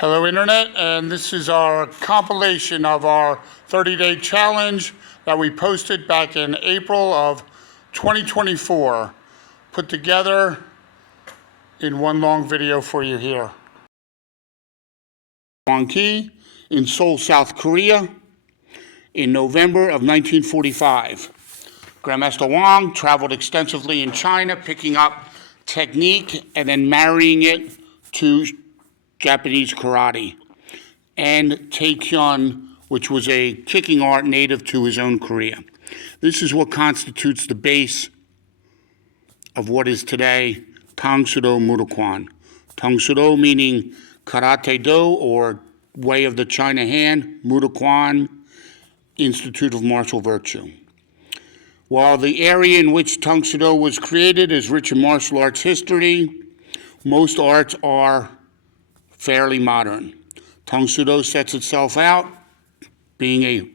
Hello Internet, and this is our compilation of our 30-day challenge that we posted back in April of 2024, put together in one long video for you here. Wonki in Seoul, South Korea in November of 1945. Grandmaster Wang traveled extensively in China, picking up technique and then marrying it to Japanese karate, and Taekwon, which was a kicking art native to his own Korea. This is what constitutes the base of what is today Tang Soo Do Mudokwon. Tang Soo Do meaning karate do or way of the China hand, Mudokwon, Institute of Martial Virtue. While the area in which Tang Soo Do was created is rich in martial arts history, most arts are fairly modern. Tang Soo Do sets itself out being an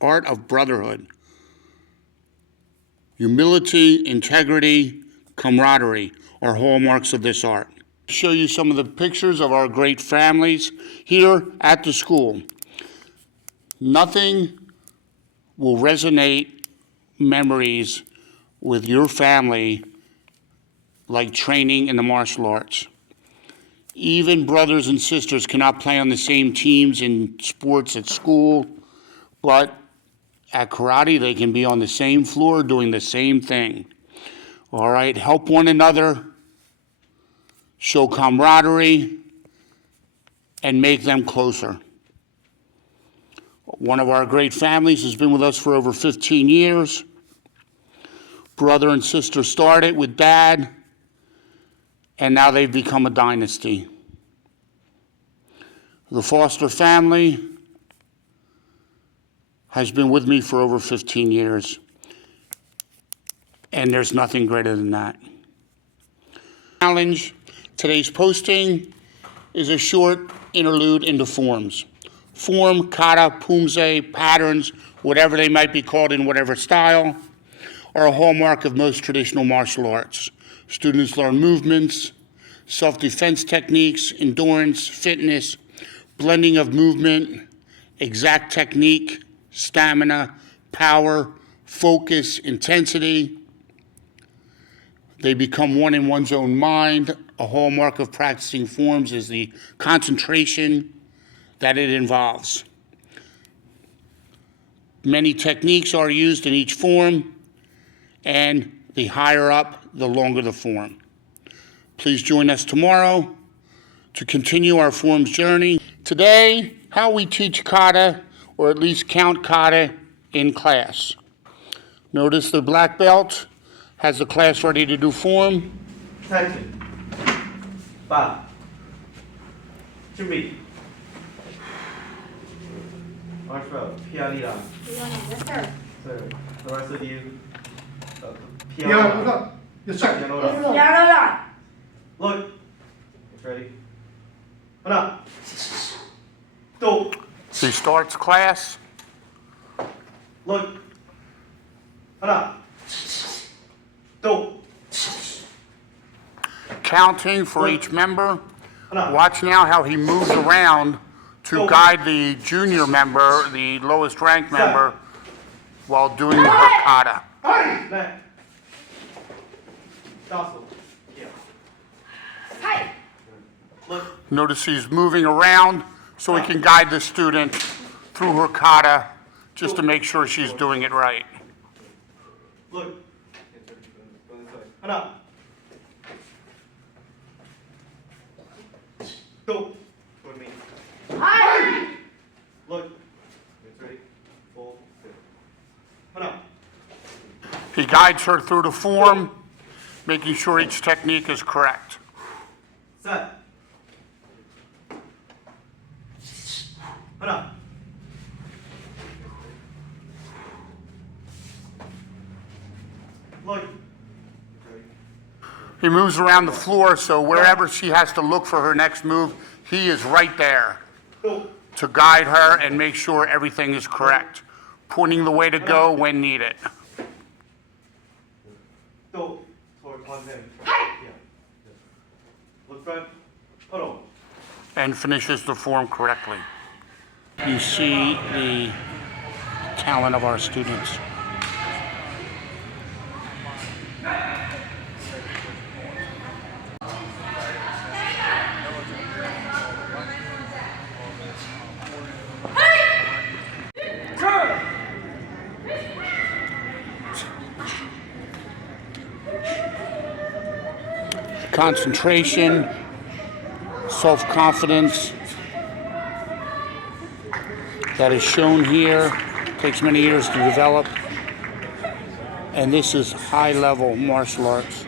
art of brotherhood, humility, integrity, camaraderie are hallmarks of this art. I'll show you some of the pictures of our great families here at the school. Nothing will resonate memories with your family like training in the martial arts. Even brothers and sisters cannot play on the same teams in sports at school, but at karate, they can be on the same floor doing the same thing. All right, help one another, show camaraderie, and make them closer. One of our great families has been with us for over 15 years. Brother and sister started with Dad, and now they've become a dynasty. The Foster family has been with me for over 15 years, and there's nothing greater than that. Challenge, today's posting is a short interlude into forms. Form, kata, pumse, patterns, whatever they might be called in whatever style, are a hallmark of most traditional martial arts. Students learn movements, self-defense techniques, endurance, fitness, blending of movement, exact technique, stamina, power, focus, intensity. They become one in one's own mind. A hallmark of practicing forms is the concentration that it involves. Many techniques are used in each form, and the higher up, the longer the form. Please join us tomorrow to continue our forms journey. Today, how we teach kata, or at least count kata in class. Notice the black belt has the class ready to do form. Attention. 5. 준비. Arch row. 피아리라. Yes, sir. Sir, the rest of you. 피아노라. Yes, sir. 피아노라. Yarora. Look. Ready? 하나. 또. He starts class. Look. 하나. 또. Counting for each member. 하나. Watch now how he moves around to guide the junior member, the lowest ranked member, while doing her kata. 네. 다섯. Yeah. Hi. Look. Notice he's moving around so he can guide the student through her kata just to make sure she's doing it right. Look. 하나. 또. For me. Hi. Look. It's ready. 4, 6. 하나. He guides her through the form, making sure each technique is correct. 셋. 하나. Look. He moves around the floor, so wherever she has to look for her next move, he is right there 또. to guide her and make sure everything is correct, pointing the way to go when needed. 또. 돌 반대. Hi. Yeah. Look front. Hold on. and finishes the form correctly. You see the talent of our students. Concentration, self-confidence that is shown here, takes many years to develop, and this is high-level martial arts.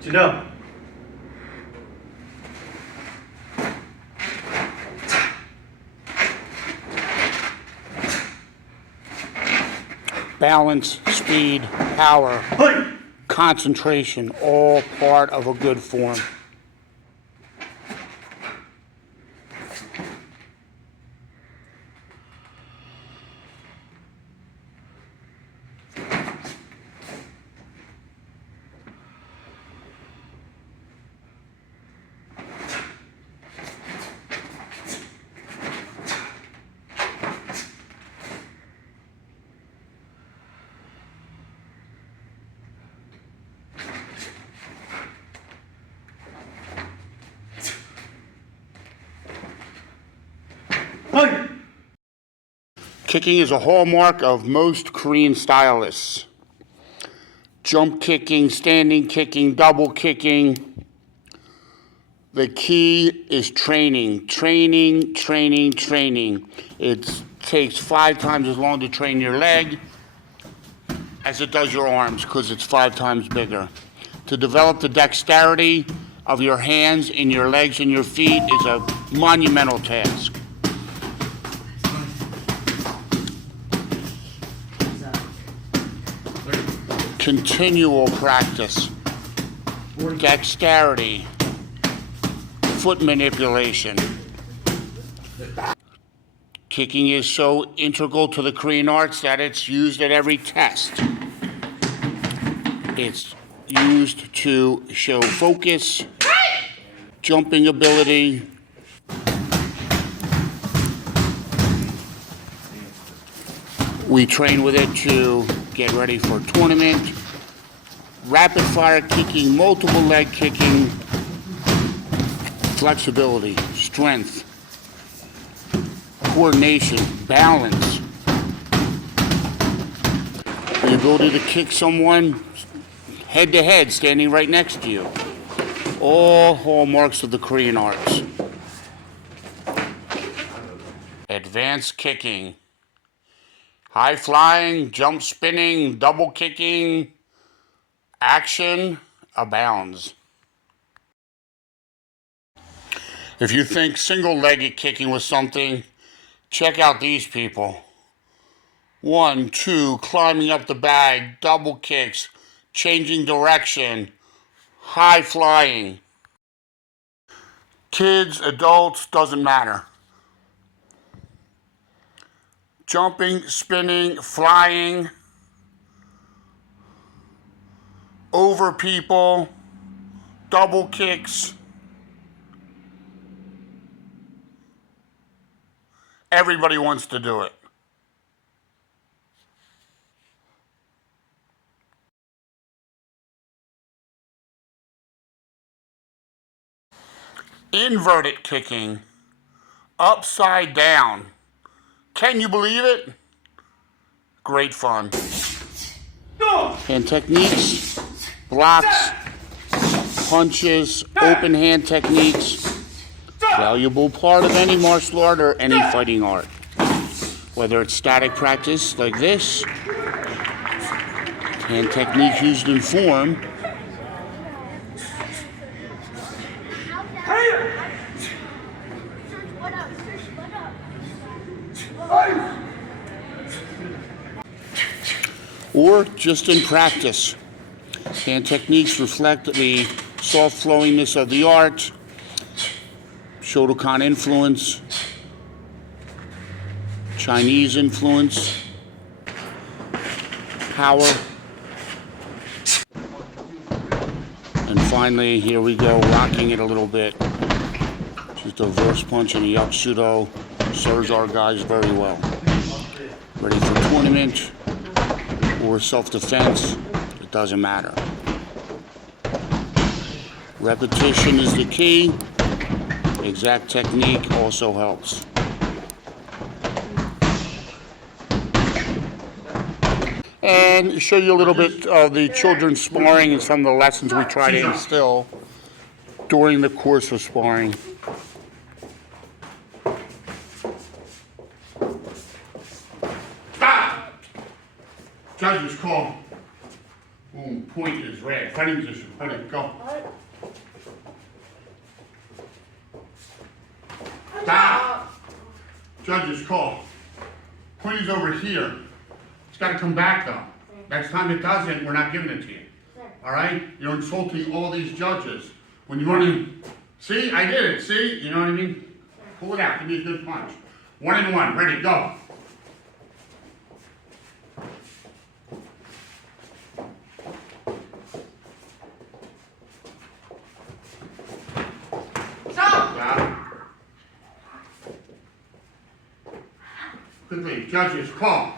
Judo. Balance, speed, power, Hey! concentration, all part of a good form. Hey! Kicking is a hallmark of most Korean stylists. Jump kicking, standing kicking, double kicking. The key is training, training, training, training. It takes 5 times as long to train your leg as it does your arms because it's 5 times bigger. To develop the dexterity of your hands and your legs and your feet is a monumental task. Continual practice, dexterity, foot manipulation. Kicking is so integral to the Korean arts that it's used at every test. It's used to show focus, jumping ability, we train with it to get ready for a tournament, rapid fire kicking, multiple leg kicking, flexibility, strength, coordination, balance, the ability to kick someone head to head standing right next to you. All hallmarks of the Korean arts. Advanced kicking. High flying, jump spinning, double kicking, action abounds. If you think single-legged kicking was something, check out these people. 1, 2, climbing up the bag, double kicks, changing direction, high flying. Kids, adults, doesn't matter. Jumping, spinning, flying, over people, double kicks. Everybody wants to do it. Inverted kicking, upside down. Can you believe it? Great fun. Hand techniques, blocks, punches, open hand techniques. Valuable part of any martial art or any fighting art. Whether it's static practice like this, hand techniques used in form, or just in practice. Hand techniques reflect the soft flowiness of the art, Shotokan influence, Chinese influence, power, and finally, here we go, rocking it a little bit. Just a reverse punch and a Tang Soo Do serves our guys very well. Ready for tournament or self-defense, it doesn't matter. Repetition is the key. Exact technique also helps. And show you a little bit of the children's sparring and some of the lessons we try to instill during the course of sparring. Stop! Judges call. Boom, point is red. Fighting position. Fighting, go. Stop! Judges call. Point is over here. It's got to come back though. Next time it doesn't, we're not giving it to you. All right? You're insulting all these judges. When you run in, see, I did it, see? You know what I mean? Pull it out, give me a good punch. 1 and 1, ready, go. Stop. Quickly, judges, call.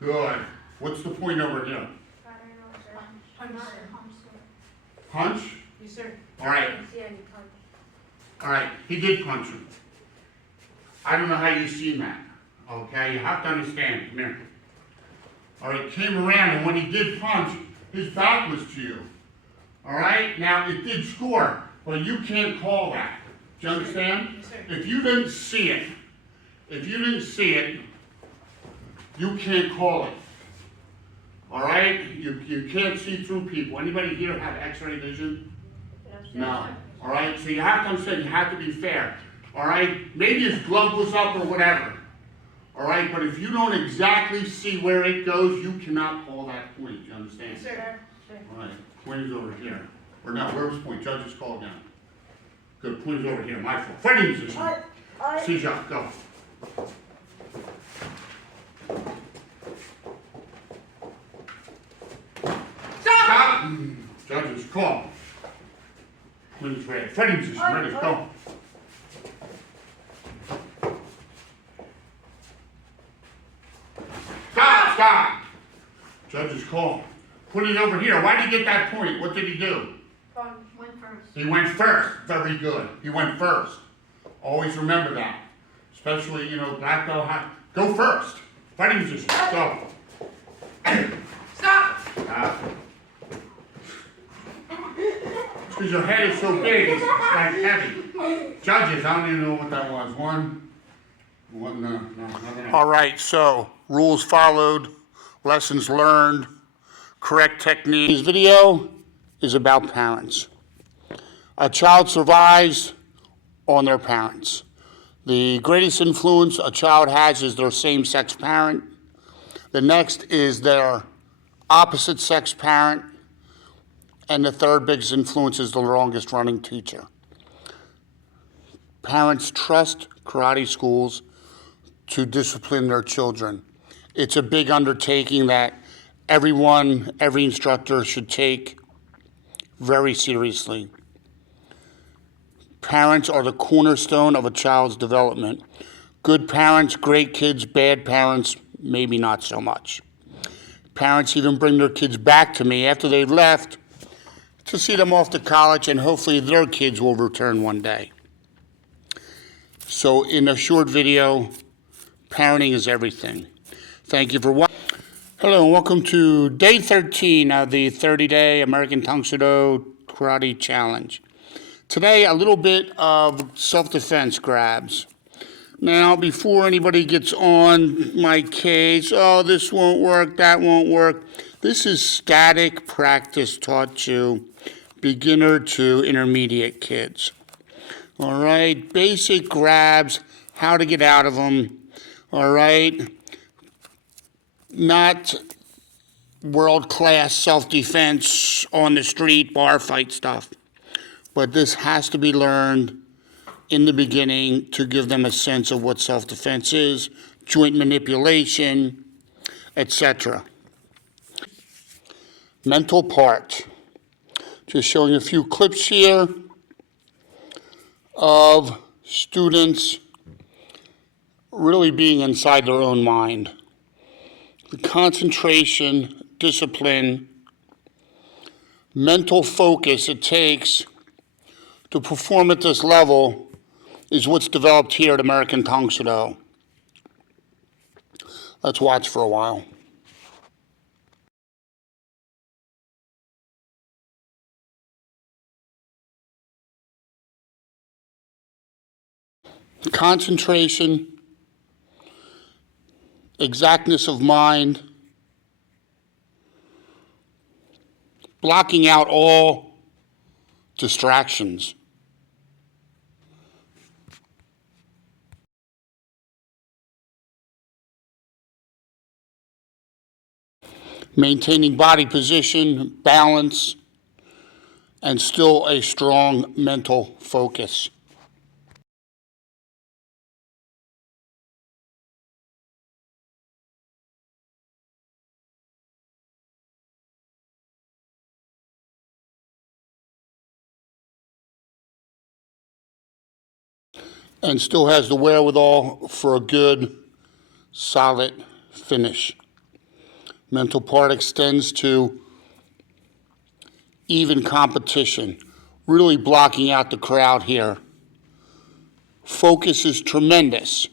Good. What's the point over here? Punch? Yes, sir. All right. All right. He did punch him. I don't know how you've seen that. Okay? You have to understand. Come here. All right. Came around, and when he did punch, his back was to you. All right? Now, it did score, but you can't call that. Do you understand? Yes, sir. If you didn't see it, you can't call it. All right? You can't see through people. Anybody here have X-ray vision? No. All right? So you have to understand, you have to be fair. All right? Maybe his glove was up or whatever. All right? But if you don't exactly see where it goes, you cannot call that point. Do you understand? Yes, sir. All right. Point is over here. Or no, where was point? Judges call down. Good. Point is over here. My fault. Fighting position. Sijak, go. Stop! Judges, call. Point is red. Fighting position. Ready, go. Stop! Judges, call. Put it over here. Why did he get that point? What did he do? Went first. He went first. Very good. He went first. Always remember that. Especially, black belt, go first. Fighting position, go. Stop! Because your head is so big, it's like heavy. Judges, I don't even know what that was. One, no. All right, so rules followed, lessons learned, correct technique. This video is about parents. A child survives on their parents. The greatest influence a child has is their same-sex parent. The next is their opposite-sex parent. And the third biggest influence is the longest-running teacher. Parents trust karate schools to discipline their children. It's a big undertaking that every instructor should take very seriously. Parents are the cornerstone of a child's development. Good parents, great kids, bad parents, maybe not so much. Parents even bring their kids back to me after they've left to see them off to college, and hopefully their kids will return one day. So in a short video, parenting is everything. Thank you for watching. Hello and welcome to day 13 of the 30-day American Tang Soo Do Karate Challenge. Today, a little bit of self-defense grabs. Now, before anybody gets on my case, oh, this won't work, that won't work. This is static practice taught to beginner to intermediate kids. All right, basic grabs, how to get out of them. All right, not world-class self-defense on the street, bar fight stuff. But this has to be learned in the beginning to give them a sense of what self-defense is, joint manipulation, etc. Mental part. Just showing a few clips here of students really being inside their own mind. The concentration, discipline, mental focus it takes to perform at this level is what's developed here at American Tang Soo Do. Let's watch for a while. Concentration, exactness of mind, blocking out all distractions. Maintaining body position, balance, and still a strong mental focus. And still has the wherewithal for a good, solid finish. Mental part extends to even competition, really blocking out the crowd here. Focus is tremendous.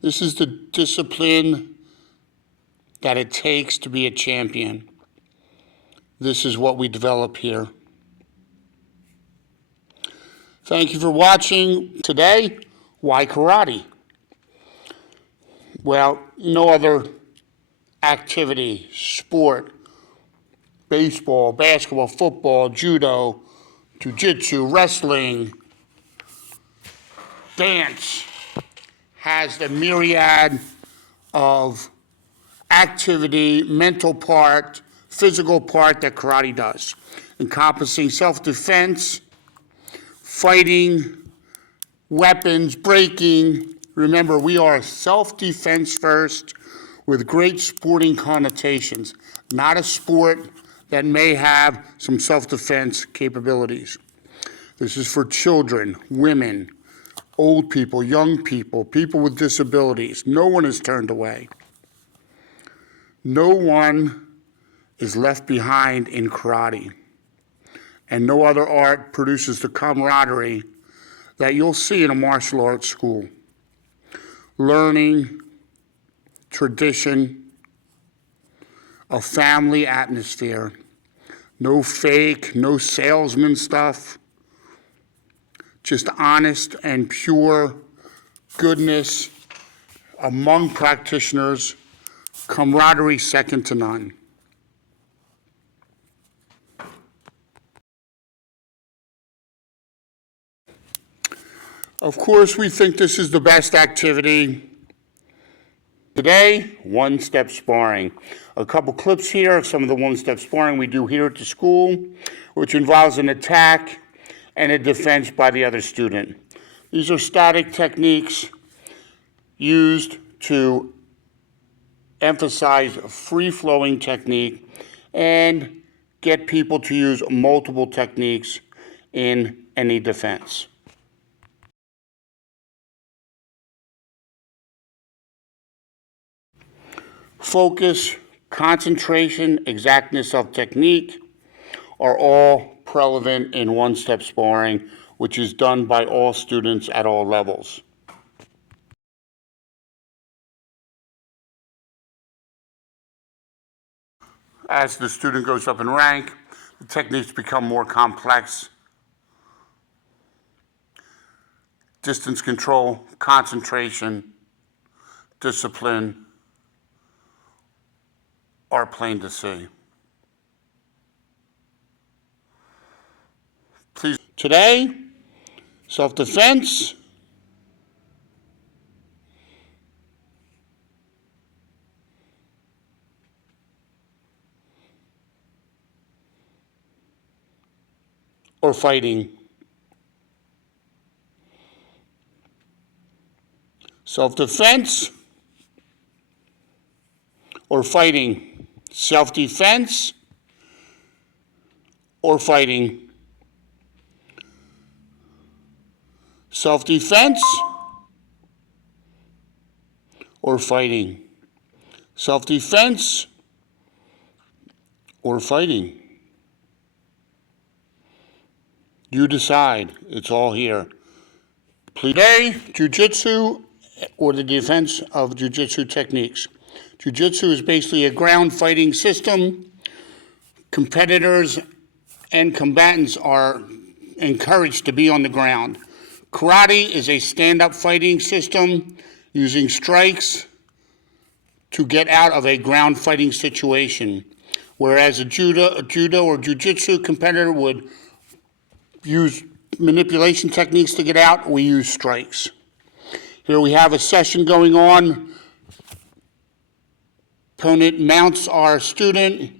This is the discipline that it takes to be a champion. This is what we develop here. Thank you for watching today. Why karate? Well, no other activity, sport, baseball, basketball, football, judo, jiu-jitsu, wrestling, dance has the myriad of activity, mental part, physical part that karate does, encompassing self-defense, fighting, weapons, breaking. Remember, we are self-defense first with great sporting connotations, not a sport that may have some self-defense capabilities. This is for children, women, old people, young people, people with disabilities. No one is turned away. No one is left behind in karate. And no other art produces the camaraderie that you'll see in a martial arts school. Learning, tradition, a family atmosphere. No fake, no salesman stuff. Just honest and pure goodness among practitioners, camaraderie second to none. Of course, we think this is the best activity. Today, one-step sparring. A couple clips here of some of the one-step sparring we do here at the school, which involves an attack and a defense by the other student. These are static techniques used to emphasize free-flowing technique and get people to use multiple techniques in any defense. Focus, concentration, exactness of technique are all prevalent in one-step sparring, which is done by all students at all levels. As the student goes up in rank, the techniques become more complex. Distance control, concentration, discipline are plain to see. Please, today, self-defense, or fighting. Self-defense or fighting. Self-defense or fighting. Self-defense or fighting. Self-defense or fighting. You decide. It's all here. Today, jiu-jitsu or the defense of jiu-jitsu techniques. Jiu-jitsu is basically a ground fighting system. Competitors and combatants are encouraged to be on the ground. Karate is a stand-up fighting system using strikes to get out of a ground fighting situation, whereas a judo or jiu-jitsu competitor would use manipulation techniques to get out. We use strikes. Here we have a session going on. Opponent mounts our student,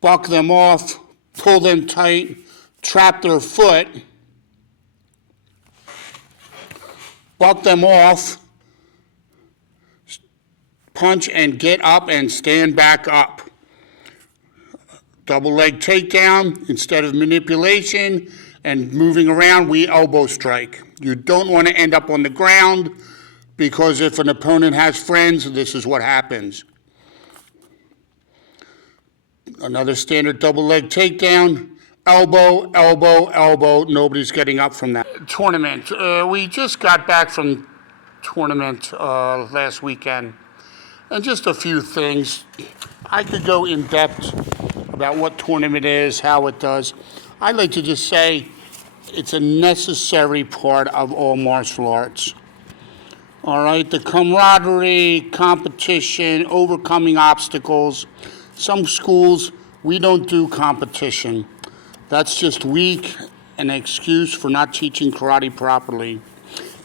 buck them off, pull them tight, trap their foot, buck them off, punch and get up and stand back up. Double leg takedown. Instead of manipulation and moving around, we elbow strike. You don't want to end up on the ground because if an opponent has friends, this is what happens. Another standard double leg takedown. Elbow, elbow, elbow. Nobody's getting up from that. Tournament. We just got back from tournament last weekend. And just a few things. I could go in depth about what tournament is, how it does. I'd like to just say it's a necessary part of all martial arts. All right, the camaraderie, competition, overcoming obstacles. Some schools, we don't do competition. That's just weak and an excuse for not teaching karate properly.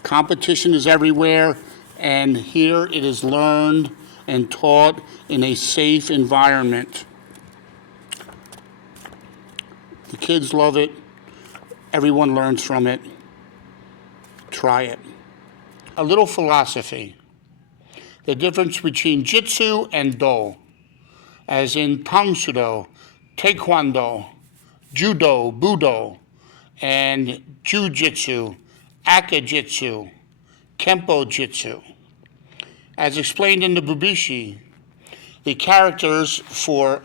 Competition is everywhere, and here it is learned and taught in a safe environment. The kids love it. Everyone learns from it. Try it. A little philosophy. The difference between jitsu and do, as in Tang Soo Do, taekwondo, judo, budo, and jiu-jitsu, akajitsu, kempo jitsu. As explained in the Bubishi, the characters for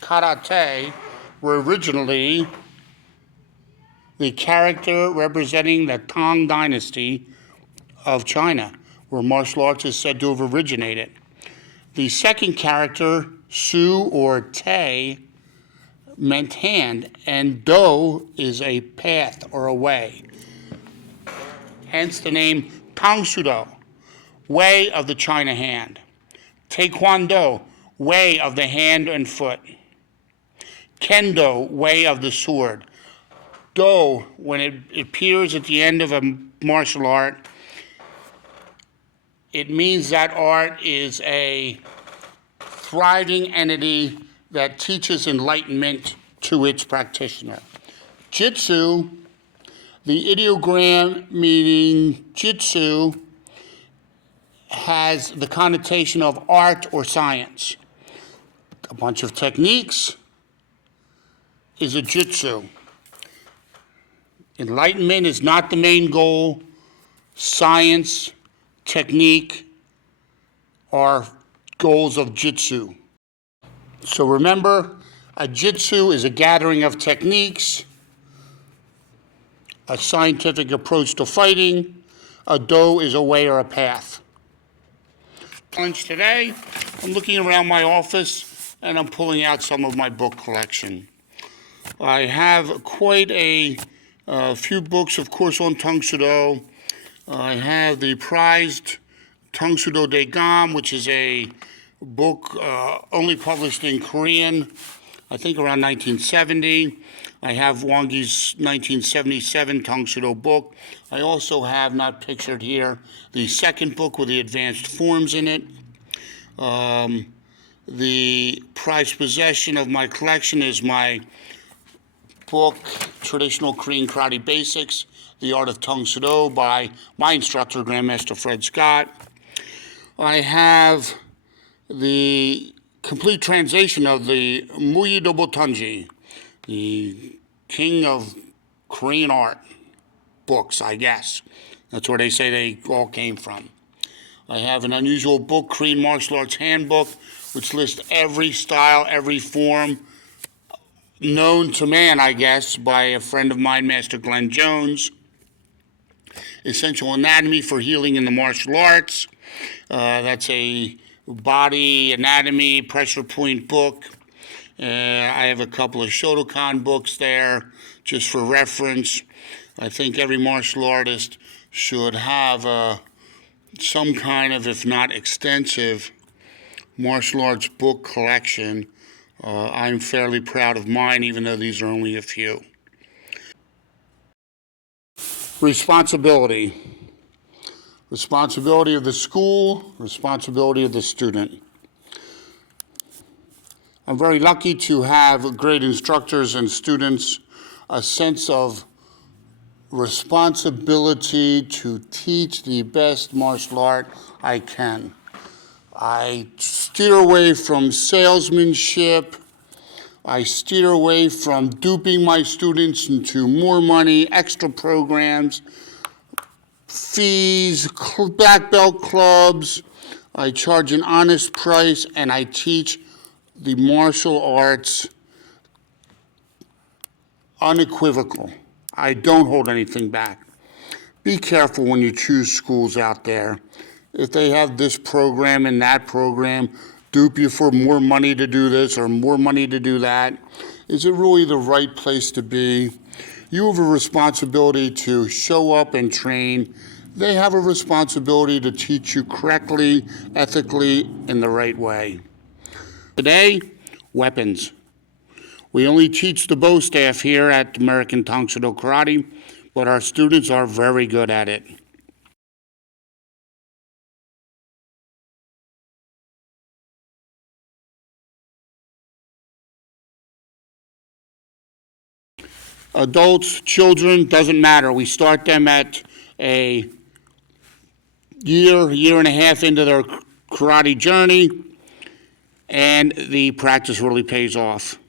karate were originally the character representing the Tang dynasty of China, where martial arts is said to have originated. The second character, Su or Te, meant hand, and Do is a path or a way. Hence the name Tang Soo Do, way of the China hand. Taekwondo, way of the hand and foot. Kendo, way of the sword. Do, when it appears at the end of a martial art, it means that art is a thriving entity that teaches enlightenment to its practitioner. Jitsu, the ideogram meaning jitsu, has the connotation of art or science. A bunch of techniques is a jitsu. Enlightenment is not the main goal. Science, technique are goals of jitsu. So remember, a jitsu is a gathering of techniques, a scientific approach to fighting. A do is a way or a path. Lunch today, I'm looking around my office and I'm pulling out some of my book collection. I have quite a few books, of course, on Tang Soo Do. I have the prized Tang Soo Do De Gam, which is a book only published in Korean, I think around 1970. I have Wongi's 1977 Tang Soo Do book. I also have, not pictured here, the second book with the advanced forms in it. The prized possession of my collection is my book, Traditional Korean Karate Basics, The Art of Tang Soo Do by my instructor, Grandmaster Fred Scott. I have the complete translation of the Muyidobo Tunji, the king of Korean art books, I guess. That's where they say they all came from. I have an unusual book, Korean Martial Arts Handbook, which lists every style, every form known to man, I guess, by a friend of mine, Master Glenn Jones. Essential Anatomy for Healing in the Martial Arts. That's a body anatomy pressure point book. I have a couple of Shotokan books there just for reference. I think every martial artist should have some kind of, if not extensive, martial arts book collection. I'm fairly proud of mine, even though these are only a few. Responsibility. Responsibility of the school, responsibility of the student. I'm very lucky to have great instructors and students, a sense of responsibility to teach the best martial art I can. I steer away from salesmanship. I steer away from duping my students into more money, extra programs, fees, black belt clubs. I charge an honest price, and I teach the martial arts unequivocal. I don't hold anything back. Be careful when you choose schools out there. If they have this program and that program, dupe you for more money to do this or more money to do that, is it really the right place to be? You have a responsibility to show up and train. They have a responsibility to teach you correctly, ethically, in the right way. Today, weapons. We only teach the bow staff here at American Tang Soo Do Karate, but our students are very good at it. Adults, children, doesn't matter. We start them at a year and a half into their karate journey, and the practice really pays off.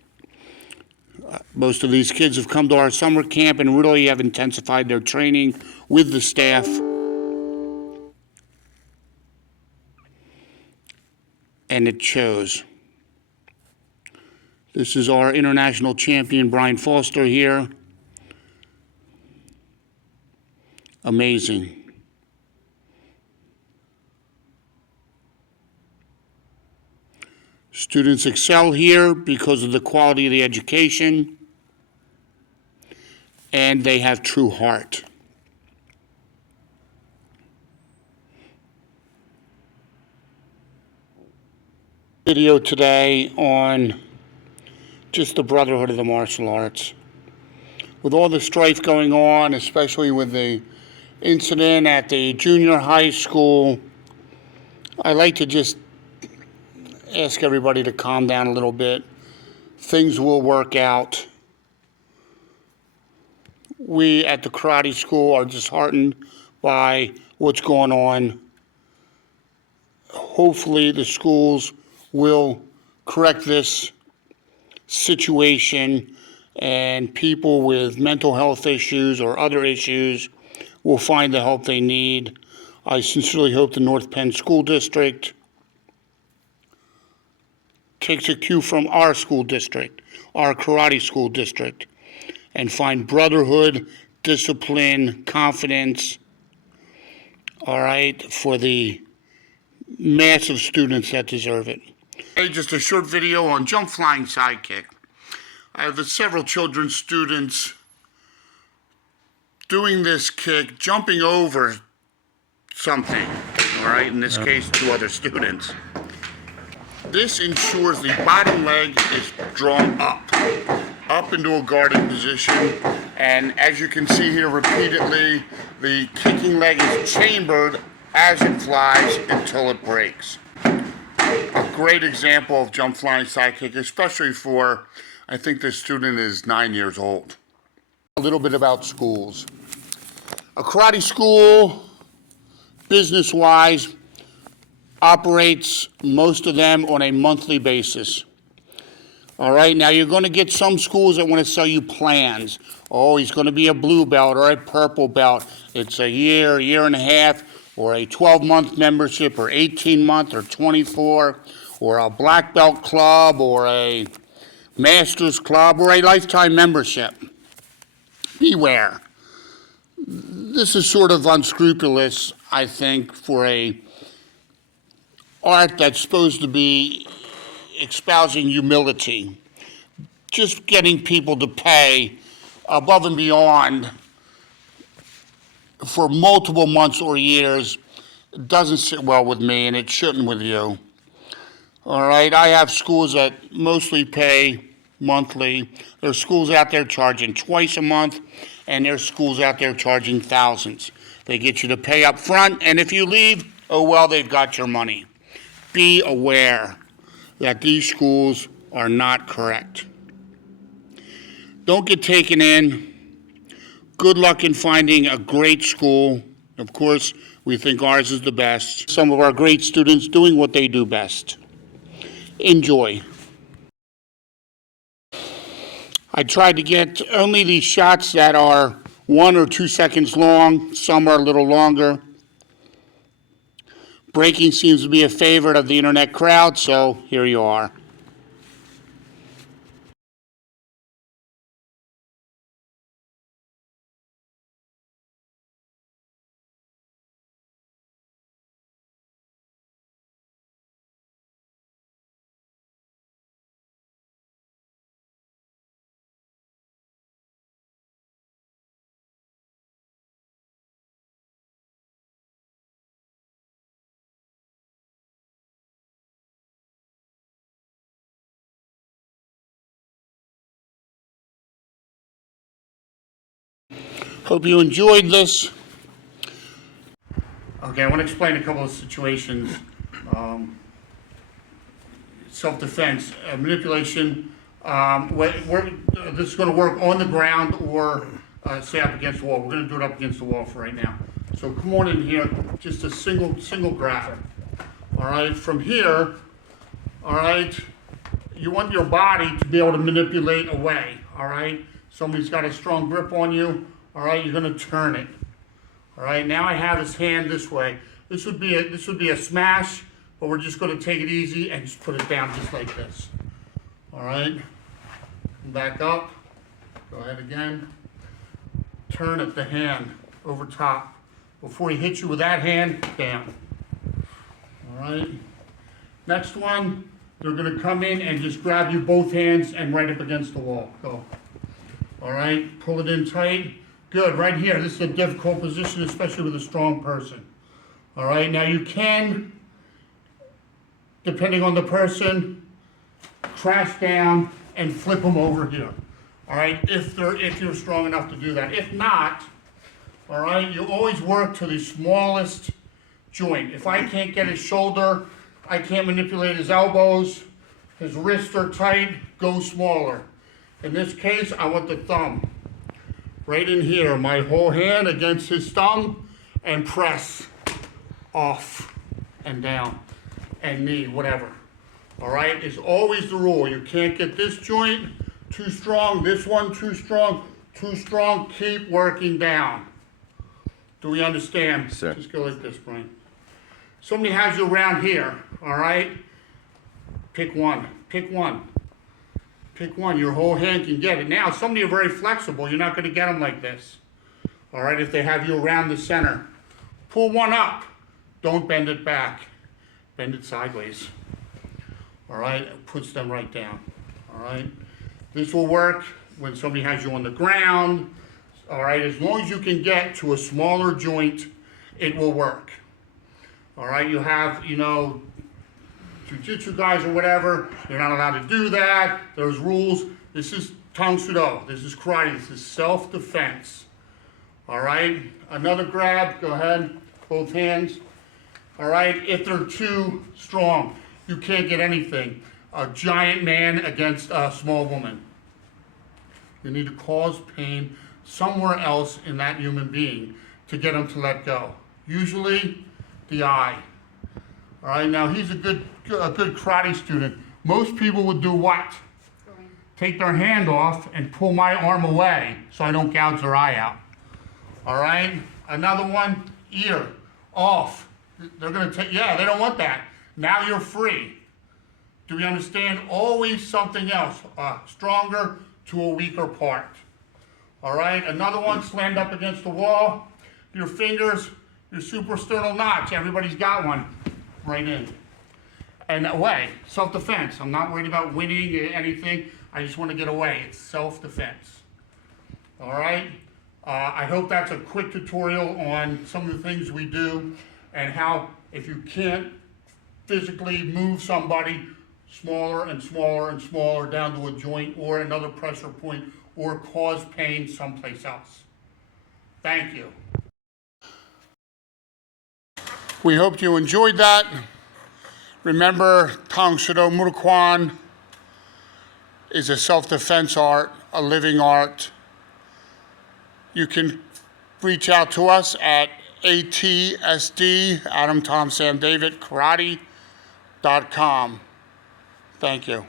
Most of these kids have come to our summer camp and really have intensified their training with the staff. And it shows. This is our international champion, Brian Foster, here. Amazing. Students excel here because of the quality of the education, and they have true heart. Video today on just the brotherhood of the martial arts. With all the strife going on, especially with the incident at the junior high school, I like to just ask everybody to calm down a little bit. Things will work out. We at the karate school are disheartened by what's going on. Hopefully the schools will correct this situation, and people with mental health issues or other issues will find the help they need. I sincerely hope the North Penn School District takes a cue from our school district, our karate school district, and find brotherhood, discipline, confidence, all right, for the mass of students that deserve it. Hey, just a short video on jump flying side kick. I have several children's students doing this kick, jumping over something, all right, in this case, two other students. This ensures the bottom leg is drawn up into a guarded position, and as you can see here repeatedly, the kicking leg is chambered as it flies until it breaks. A great example of jump flying side kick, especially for, I think this student is 9 years old. A little bit about schools. A karate school, business-wise, operates most of them on a monthly basis. All right, now you're going to get some schools that want to sell you plans. Oh, he's going to be a blue belt or a purple belt. It's a year and a half, or a 12-month membership, or 18-month, or 24, or a black belt club, or a master's club, or a lifetime membership. Beware. This is sort of unscrupulous, I think, for a art that's supposed to be espousing humility. Just getting people to pay above and beyond for multiple months or years doesn't sit well with me, and it shouldn't with you. All right, I have schools that mostly pay monthly. There's schools out there charging twice a month, and there's schools out there charging thousands. They get you to pay up front, and if you leave, oh well, they've got your money. Be aware that these schools are not correct. Don't get taken in. Good luck in finding a great school. Of course, we think ours is the best. Some of our great students doing what they do best. Enjoy. I tried to get only these shots that are 1 or 2 seconds long. Some are a little longer. Breaking seems to be a favorite of the internet crowd, so here you are. Hope you enjoyed this. Okay, I want to explain a couple of situations. Self-defense, manipulation. This is going to work on the ground or say up against the wall. We're going to do it up against the wall for right now. So come on in here, just a single grab. All right, from here, all right, you want your body to be able to manipulate away. All right, somebody's got a strong grip on you. All right, you're going to turn it. All right, now I have his hand this way. This would be a smash, but we're just going to take it easy and just put it down just like this. All right, back up. Go ahead again. Turn it, the hand over top. Before he hits you with that hand, down. All right. Next one, they're going to come in and just grab you both hands and right up against the wall. Go. All right, pull it in tight. Good, right here. This is a difficult position, especially with a strong person. All right, now you can, depending on the person, crash down and flip them over here. All right, if you're strong enough to do that. If not, all right, you always work to the smallest joint. If I can't get his shoulder, I can't manipulate his elbows, his wrists are tight, go smaller. In this case, I want the thumb. Right in here, my whole hand against his thumb, and press off and down and knee, whatever. All right, is always the rule. You can't get this joint too strong, this one too strong, keep working down. Do we understand? Sir. Just go like this, Brian. Somebody has you around here, all right? Pick one. Pick one, your whole hand can get it. Now, some of you are very flexible. You're not going to get them like this. All right, if they have you around the center. Pull one up. Don't bend it back. Bend it sideways. All right, it puts them right down. All right, this will work when somebody has you on the ground. All right, as long as you can get to a smaller joint, it will work. All right, you have, jiu-jitsu guys or whatever, you're not allowed to do that. There's rules. This is Tang Soo Do. This is karate. This is self-defense. All right, another grab. Go ahead, both hands. All right, if they're too strong, you can't get anything. A giant man against a small woman. You need to cause pain somewhere else in that human being to get him to let go. Usually the eye. All right, now he's a good karate student. Most people would do what? Take their hand off and pull my arm away so I don't gouge their eye out. All right, another one, ear, off. They're gonna take, yeah, they don't want that. Now you're free. Do we understand? Always something else, stronger to a weaker part. All right, another one, slammed up against the wall. Your fingers, your suprasternal notch, everybody's got one, right in. And away, self-defense. I'm not worried about winning or anything. I just want to get away. It's self-defense. All right? I hope that's a quick tutorial on some of the things we do and how, if you can't physically move somebody smaller and smaller and smaller down to a joint or another pressure point or cause pain someplace else. Thank you. We hope you enjoyed that. Remember, Tang Soo Do Murukwan is a self-defense art, a living art. You can reach out to us at ATSD, Adam, Tom, Sam, David, karate.com. Thank you.